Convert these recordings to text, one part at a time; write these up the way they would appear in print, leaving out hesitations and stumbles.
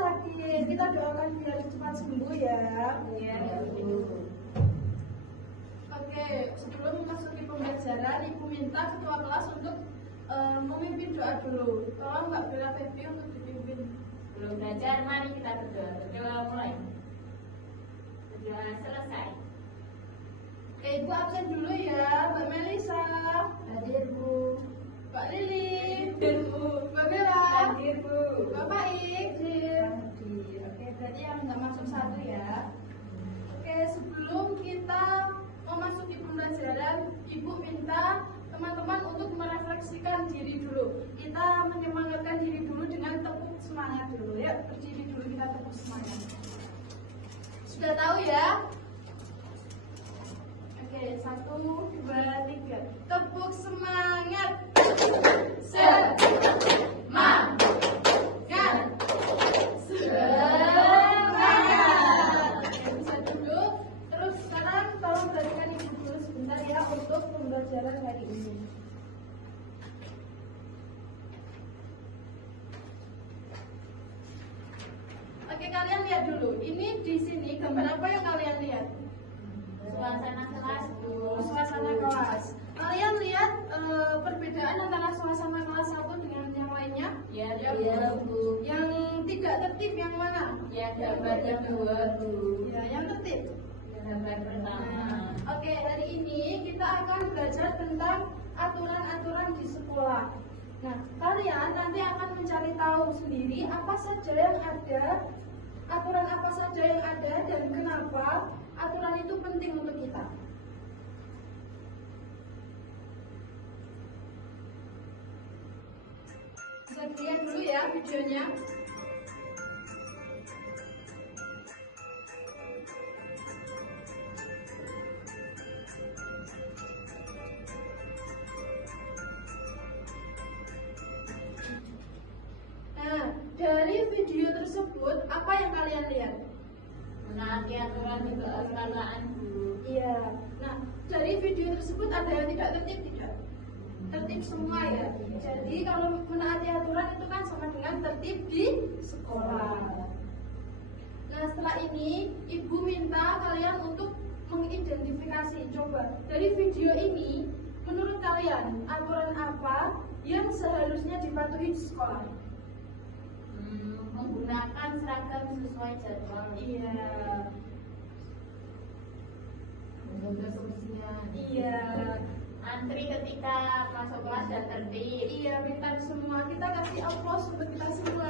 sakit. Kita doakan biar cepat sembuh ya. Iya. Oke, sebelum memasuki pembelajaran, Ibu minta ketua kelas untuk memimpin doa dulu. Tolong Mbak Bella Febi untuk dipimpin. Belum belajar, mari kita berdoa. Berdoa mulai. Berdoa selesai. Oke, Ibu absen dulu ya. Mbak Melisa. Hadir, Bu. Mbak Lili. Hadir, Bu. Mbak Bella. Hadir, Bu. Bapak Ik. Hadir. Oke, berarti yang nggak masuk satu ya. Oke, sebelum kita memasuki pembelajaran, Ibu minta teman-teman untuk merefleksikan diri dulu. Kita menyemangatkan diri dulu dengan tepuk semangat dulu ya. Berdiri dulu, kita tepuk semangat. Sudah tahu ya? Oke, 1, 2, 3. Tepuk semangat. Semangat. Bisa dulu. Terus sekarang tolong berikan Ibu dulu sebentar ya untuk pembelajaran hari ini. Oke, kalian lihat dulu. Ini di sini gambar apa yang kalian lihat? Suasana kelas, Bu. Suasana kelas. Kalian lihat perbedaan antara suasana kelas satu dengan yang lainnya? Ya, Ya, iya, Bu. Bu. Yang tidak tertib yang mana? Ya, gambar kedua, Bu. Ya, yang tertib. Gambar pertama. Oke, hari ini kita akan belajar tentang aturan-aturan di sekolah. Nah, kalian nanti akan mencari tahu sendiri apa saja yang ada, aturan apa saja yang ada dan kenapa aturan itu penting untuk kita. Bisa dilihat dulu ya videonya. Nah, dari video tersebut apa yang kalian lihat? Menaati aturan juga keselamatan, Bu. Iya. Nah, dari video tersebut ada yang tidak tertib tidak? Tertib semua ya. Jadi kalau menaati aturan itu kan sama dengan tertib di sekolah. Nah, setelah ini Ibu minta kalian untuk mengidentifikasi. Coba dari video ini, menurut kalian aturan apa yang seharusnya dipatuhi di sekolah? Menggunakan seragam sesuai jadwal. Iya. Menjaga kebersihan. Iya. Antri ketika masuk kelas dan tertib. Iya, pintar semua. Kita kasih aplaus untuk kita semua.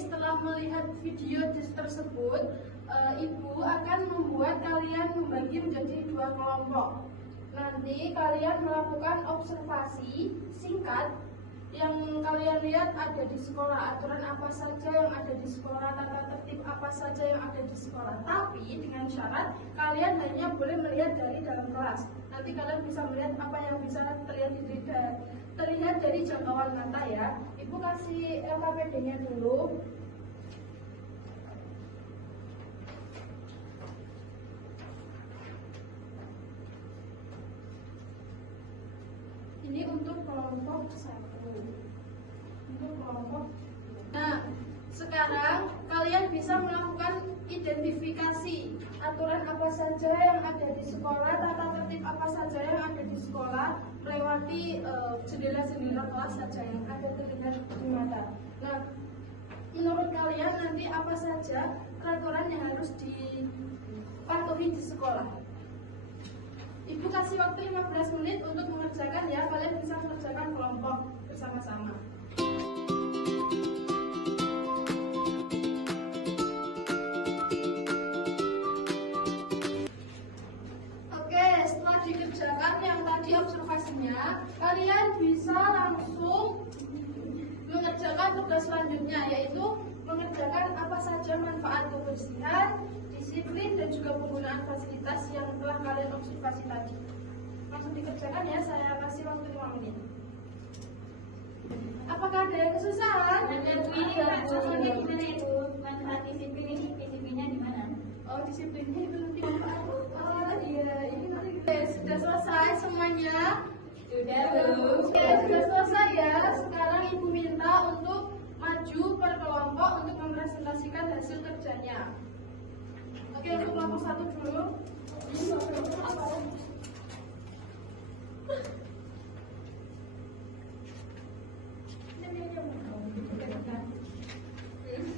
Setelah melihat video tersebut, Ibu akan membuat kalian membagi menjadi 2 kelompok. Nanti kalian melakukan observasi singkat yang kalian lihat ada di sekolah, aturan apa saja yang ada di sekolah, tata tertib apa saja yang ada di sekolah. Tapi dengan syarat kalian hanya boleh melihat dari dalam kelas. Nanti kalian bisa melihat apa yang bisa terlihat dari jangkauan mata ya. Ibu kasih LKPD-nya dulu. Ini untuk kelompok 1. Untuk kelompok. Nah, sekarang kalian bisa melakukan identifikasi aturan apa saja yang ada di sekolah, tata tertib apa saja yang ada di sekolah, melewati jendela-jendela kelas saja yang ada terlihat di mata. Nah, menurut kalian nanti apa saja peraturan yang harus dipatuhi di sekolah? Ibu kasih waktu 15 menit untuk mengerjakan ya. Kalian bisa mengerjakan kelompok bersama-sama. Oke, setelah dikerjakan yang tadi observasinya, kalian bisa langsung mengerjakan tugas selanjutnya, yaitu mengerjakan apa saja manfaat kebersihan, disiplin, dan juga penggunaan fasilitas yang telah kalian observasi tadi. Langsung dikerjakan ya, saya kasih waktu 5 menit. Apakah ada yang kesusahan? Gimana itu? Manfaat disiplin ini, disiplinnya di mana? Oh, disiplinnya itu nanti. Oh iya, ini nanti. Oke, sudah selesai semuanya. Sudah, Bu. Oke, sudah selesai ya. Sekarang Ibu minta untuk maju per kelompok untuk Oke, untuk kelompok 1 dulu.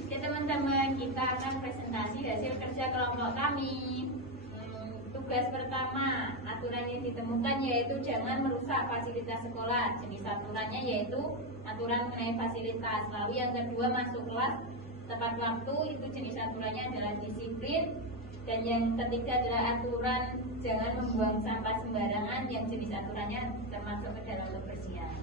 Oke teman-teman, kita akan presentasi hasil kerja kelompok kami. Tugas pertama, aturan yang ditemukan yaitu jangan merusak fasilitas sekolah. Jenis aturannya yaitu aturan mengenai fasilitas. Lalu yang kedua, masuk kelas tepat waktu, itu jenis aturannya adalah disiplin. Dan yang ketiga adalah aturan jangan membuang sampah sembarangan, yang jenis aturannya termasuk ke dalam kebersihan.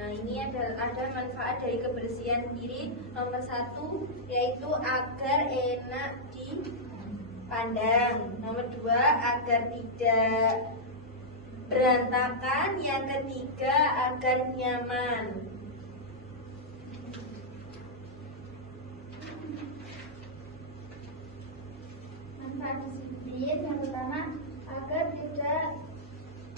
Nah, ini ada manfaat dari kebersihan diri. Nomor 1 yaitu agar enak dipandang. Nomor 2 agar tidak berantakan. Yang ketiga agar nyaman. Manfaat disiplin yang pertama agar tidak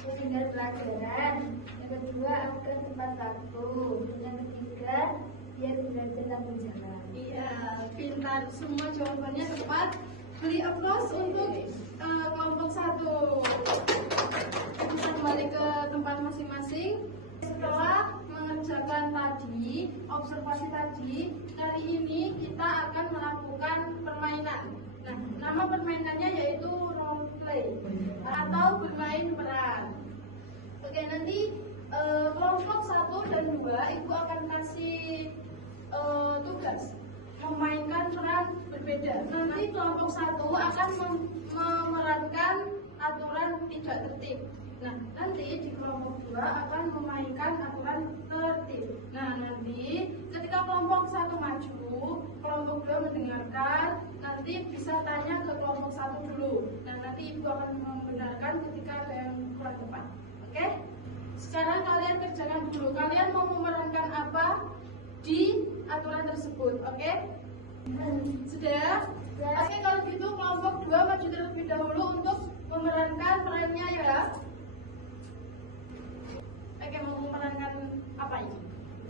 tertinggal pelajaran, yang kedua agar tepat waktu, yang ketiga biar belajar tanggung jawab. Iya, pintar. Semua jawabannya tepat. Beri aplaus untuk kelompok 1. Bisa kembali ke tempat masing-masing. Setelah mengerjakan tadi, observasi tadi, kali ini kita akan melakukan permainan. Nah, nama permainannya yaitu role play atau bermain peran. Oke, nanti kelompok 1 dan 2 Ibu akan kasih tugas memainkan peran berbeda. Nanti kelompok 1 akan memerankan aturan tidak tertib. Nah, nanti di kelompok 2 akan memainkan aturan tertib. Nah, nanti ketika kelompok 1 maju, kelompok 2 mendengarkan, nanti bisa tanya ke kelompok 1 dulu. Nah, nanti Ibu akan membenarkan ketika ada yang kurang tepat. Oke? Sekarang kalian kerjakan dulu. Kalian mau memerankan apa di aturan tersebut? Oke? Sudah? Oke, kalau gitu kelompok 2 maju terlebih dahulu untuk memerankan perannya ya. Oke, mau memerankan apa ini?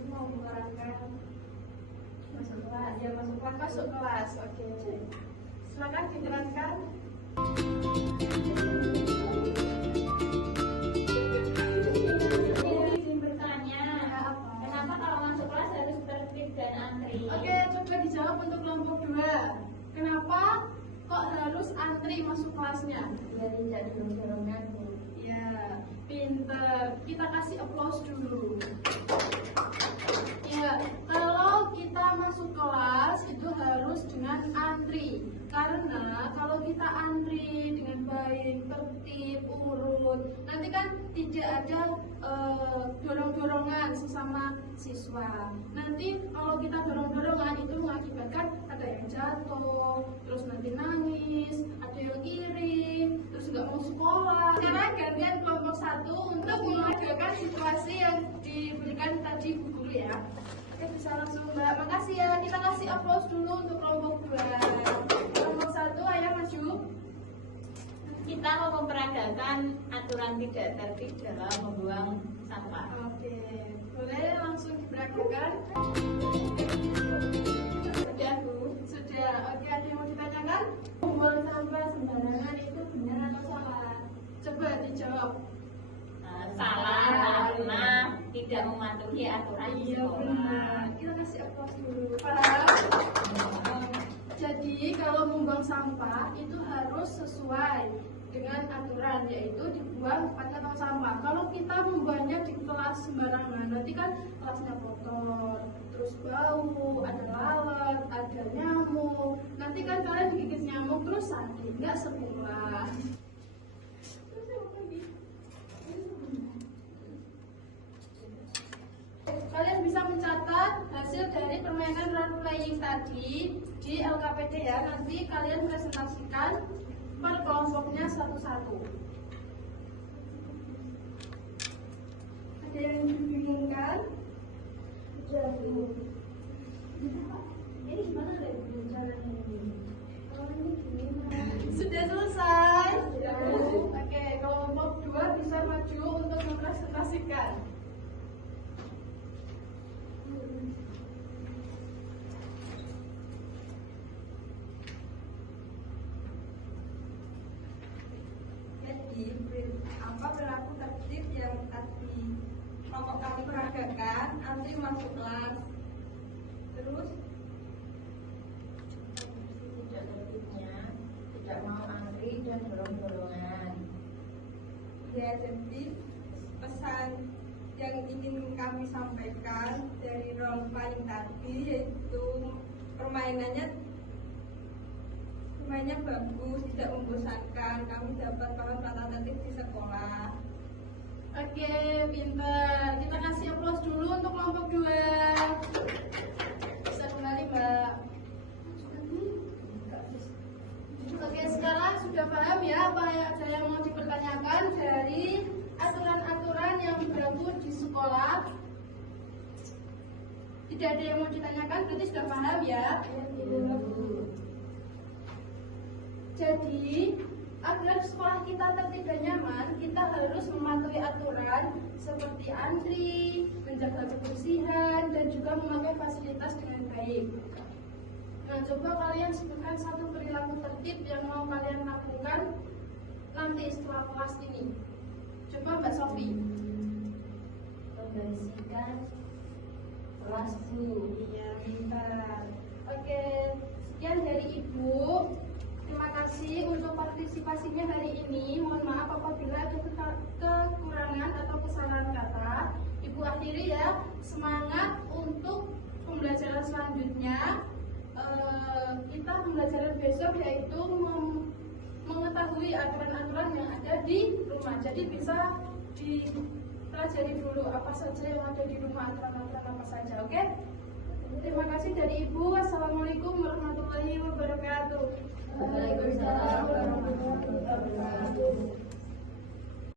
Mau memerankan Masuk kelas. Ya, masuk kelas. Masuk kelas. Oke. Silakan diterangkan. Izin bertanya, kenapa kalau masuk kelas harus tertib dan antri? Oke, coba dijawab untuk kelompok 2. Kenapa kok harus antri masuk kelasnya? biar tidak dorong-dorongan. Ya, pinter. Kita kasih applause dulu. Ya, kalau kita masuk kelas itu harus dengan antri. Karena kalau kita antri dengan baik, tertib, urut, nanti kan tidak ada dorong-dorongan sesama siswa. Nanti kalau kita dorong-dorongan itu mengakibatkan ada yang jatuh, terus nanti nangis, ada yang iri, terus nggak mau sekolah. Sekarang gantian kelompok 1 untuk mengajarkan situasi yang diberikan tadi Bu Guru ya. Oke, bisa langsung Mbak. Makasih ya. Kita kasih applause dulu untuk kelompok 2. Kelompok 1, ayo maju. Kita mau memperagakan aturan tidak tertib dalam membuang sampah. Oke, boleh langsung diperagakan. Sudah Bu? Sudah. Oke, ada yang mau ditanyakan? Membuang sampah sembarangan itu benar atau salah? Coba dijawab. Salah karena tidak mematuhi aturan di Iya sekolah. benar. Kita kasih applause dulu. Jadi kalau membuang sampah itu harus sesuai dengan aturan, yaitu dibuang pakai tong sampah. Kalau kita membuangnya di kelas sembarangan, nanti kan kelasnya kotor, terus bau, ada lalat, ada nyamuk. Nanti kan kalian digigit nyamuk terus sakit, nggak sekolah. Terus apa lagi? Kalian bisa mencatat hasil dari permainan role playing tadi di LKPD ya. Nanti kalian presentasikan per kelompoknya satu-satu. Ada yang dibingungkan? Jauh. Ini gimana deh caranya ini? Kalau ini gimana? Sudah selesai? Oke, kelompok 2 bisa maju untuk mempresentasikan. apa berlaku tertib yang tadi kelompok kami peragakan, antri masuk kelas. Terus tidak tertibnya, tidak mau antri dan bolong-bolongan. ya, jadi pesan yang ingin kami sampaikan dari role playing tadi yaitu permainannya bagus, tidak membosankan. Kami dapat paham tata tertib di sekolah. Oke, pintar. Kita kasih aplaus dulu untuk kelompok 2. Bisa kembali, Mbak. Oke, sekarang sudah paham ya apa yang mau dipertanyakan dari aturan-aturan yang berlaku di sekolah. Tidak ada yang mau ditanyakan, berarti sudah paham ya. Jadi, agar sekolah kita tertib dan nyaman, kita harus mematuhi aturan seperti antri, menjaga kebersihan, dan juga memakai fasilitas dengan baik. Nah, coba kalian sebutkan satu perilaku tertib yang mau kalian lakukan nanti setelah kelas ini. Coba Mbak Sofi. Membersihkan kelas Bu. Iya, pintar. Oke, sekian dari Ibu. Terima kasih untuk partisipasinya hari ini. Mohon maaf apabila ada kekurangan atau kesalahan kata. Ibu akhiri ya. Semangat untuk pembelajaran selanjutnya. Kita pembelajaran besok yaitu mengetahui aturan-aturan yang ada di rumah. Jadi bisa dipelajari dulu apa saja yang ada di rumah, aturan-aturan apa saja. Oke? Terima kasih dari Ibu. Assalamualaikum warahmatullahi wabarakatuh. Waalaikumsalam warahmatullahi wabarakatuh.